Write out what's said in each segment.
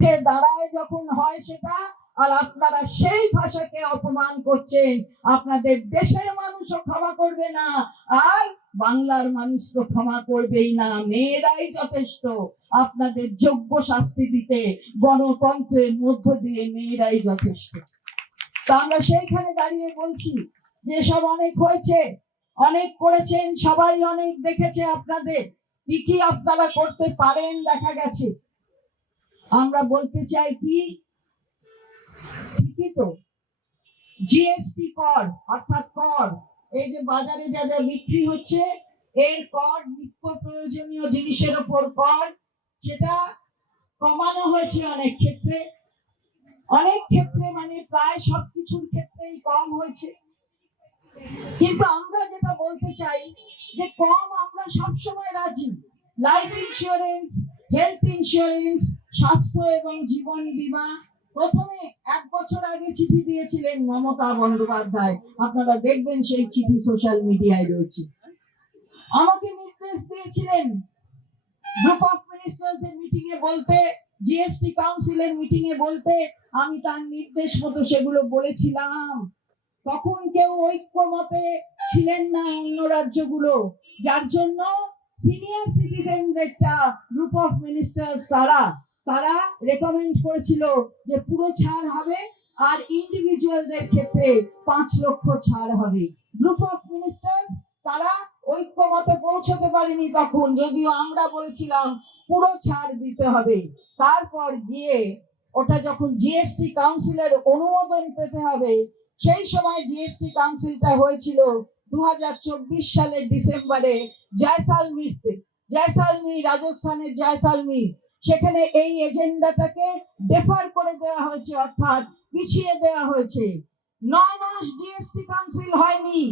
উঠে দাঁড়ায় যখন হয় সেটা, আর আপনারা সেই ভাষাকে অপমান করছেন। আপনাদের দেশের মানুষও ক্ষমা করবে না, আর বাংলার মানুষ তো ক্ষমা করবেই না। মেয়েরাই যথেষ্ট। আপনাদের যোগ্য শাস্তি দিতে গণতন্ত্রের মধ্য দিয়ে মেয়েরাই যথেষ্ট। তা আমরা সেইখানে দাঁড়িয়ে বলছি যে সব অনেক হয়েছে, অনেক করেছেন, সবাই অনেক দেখেছে আপনাদের। কি কি আপনারা করতে পারেন দেখা গেছে। আমরা বলতে চাই কি? ঠিকই তো। জিএসটি কর, অর্থাৎ কর। এই যে বাজারে যা যা বিক্রি হচ্ছে, এর কর, নিত্য প্রয়োজনীয় জিনিসের ওপর কর, সেটা কমানো হয়েছে অনেক ক্ষেত্রে। অনেক ক্ষেত্রে মানে প্রায় সবকিছুর ক্ষেত্রেই কম হয়েছে। কিন্তু আমরা যেটা বলতে চাই, যে কম আমরা সবসময় রাজি। লাইফ ইন্স্যুরেন্স হেলথ ইন্স্যুরেন্স স্বাস্থ্য এবং জীবন বীমা। প্রথমে এক বছর আগে চিঠি দিয়েছিলেন মমতা বন্দ্যোপাধ্যায়। আপনারা দেখবেন সেই চিঠি সোশ্যাল মিডিয়ায় রয়েছে। আমাকে নির্দেশ দিয়েছিলেন গ্রুপ অফ মিনিস্টার্স এর মিটিং এ বলতে জিএসটি কাউন্সিলের মিটিং এ বলতে, আমি তার নির্দেশ মতো সেগুলো বলেছিলাম। তখন কেউ ঐক্যমতে ছিলেন না অন্য রাজ্যগুলো। যার জন্য সিনিয়র সিটিজেনদেরটা গ্রুপ অফ মিনিস্টার্স তারা তারা রেকমেন্ড করেছিল যে পুরো ছাড় হবে আর ইন্ডিভিজুয়ালদের ক্ষেত্রে পাঁচ লক্ষ ছাড় হবে। গ্রুপ অফ মিনিস্টার্স তারা ঐক্যমতে পৌঁছতে পারেনি তখন, যদিও আমরা বলেছিলাম পুরো ছাড় দিতে হবে। তারপর গিয়ে ওটা যখন জিএসটি কাউন্সিলের অনুমোদন পেতে হবে, সেই সময় জিএসটি কাউন্সিলটা হয়েছিল দু হাজার চব্বিশ সালের ডিসেম্বরে জয়সালমিরতে জয়সালমীর রাজস্থানের জয়সালমীর সেখানে এই এজেন্ডাটাকে ডেফার করে দেওয়া হয়েছে, অর্থাৎ পিছিয়ে দেওয়া হয়েছে। ন মাস জিএসটি কাউন্সিল হয়নি,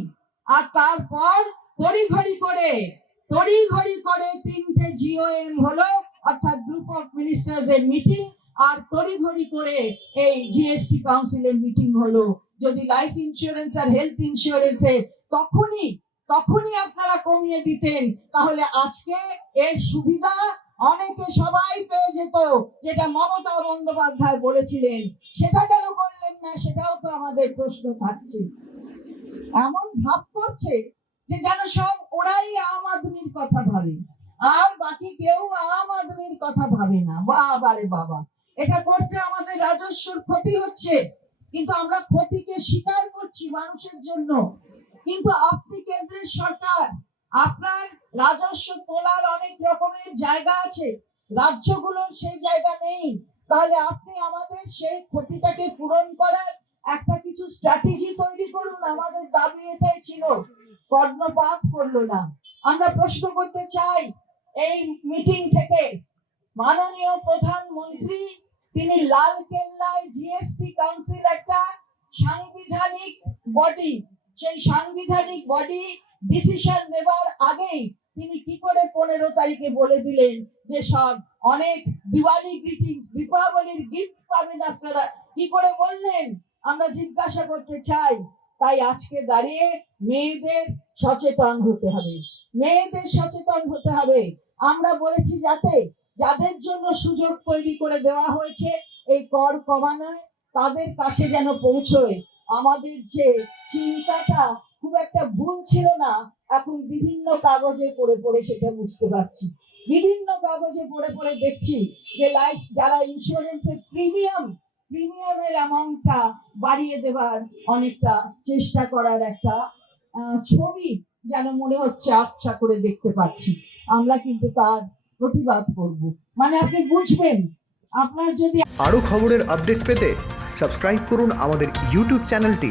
আর তারপর তড়িঘড়ি করে তড়িঘড়ি করে তিনটে জিওএম হলো, অর্থাৎ গ্রুপ অফ মিনিস্টার্স এর মিটিং আর তড়িঘড়ি করে এই জিএসটি কাউন্সিলের মিটিং হলো। যদি লাইফ ইন্স্যুরেন্স আর হেলথ ইন্স্যুরেন্সে তখনই তখনই আপনারা কমিয়ে দিতেন, তাহলে আজকে এর সুবিধা অনেকে সবাই পেয়ে যেত যেটা মমতা বন্দ্যোপাধ্যায় বলেছিলেন, সেটা কেন করলেন না, সেটাও তো আমাদের প্রশ্ন থাকছে। এমন ভাব করছে যে যেন সব ওরাই আম আদমির কথা ভাবে, আর বাকি কেউ আম আদমির কথা ভাবে না। বাবারে বাবা, এটা করতে আমাদের রাজস্বর ক্ষতি হচ্ছে, কিন্তু আমরা ক্ষতিকে স্বীকার করছি মানুষের জন্য। কিন্তু আপনি কেন্দ্রের সরকার, আপনার রাজস্ব তোলার অনেক রকমের জায়গা আছে। রাজ্যগুলোর সেই জায়গা নেই। তাহলে আপনি আমাদের সেই ক্ষতিটাকে পূরণ করার একটা কিছু স্ট্র্যাটেজি তৈরি করুন। আমাদের দাবি এটাই ছিল, কর্ণপাত করল না। আমরা প্রশ্ন করতে চাই, এই মিটিং থেকে মাননীয় প্রধানমন্ত্রী, তিনি লাল কেল্লায় জিএসটি কাউন্সিল একটা সাংবিধানিক বডি সেই সাংবিধানিক বডি ডিসিশন নেবার আগেই তিনি কি করে পনেরো তারিখে বলে দিলেন যে সব অনেক দিওয়ালি গ্রিটিংস দীপাবলির গিফট পাবেন আপনারা? কি করে বললেন? আমরা জিজ্ঞাসা করতে চাই। তাই আজকে দাঁড়িয়ে মেয়েদের সচেতন হতে হবে। মেয়েদের সচেতন হতে হবে। আমরা বলেছি যাতে যাদের জন্য সুযোগ তৈরি করে দেওয়া হয়েছে, এই কর কমানোয় তাদের কাছে যেন পৌঁছয়। আমাদের যে চিন্তাটা খুব একটা ভুল ছিল না। এখন বিভিন্ন কাগজে পড়ে পড়ে সেটা বুঝতে পারছি। বিভিন্ন কাগজে পড়ে পড়ে দেখছি যে লাইফ যারা ইন্স্যুরেন্সের প্রিমিয়াম প্রিমিয়ামের অ্যামাউন্টটা বাড়িয়ে দেবার অনেকটা চেষ্টা করার একটা ছবি যেন মনে হচ্ছে আবছা করে দেখতে পাচ্ছি। আমরা কিন্তু তার প্রতিবাদ করব। মানে আপনি বুঝবেন, আপনার যদি আরও খবরের আপডেট পেতে সাবস্ক্রাইব করুন আমাদের ইউটিউব চ্যানেলটি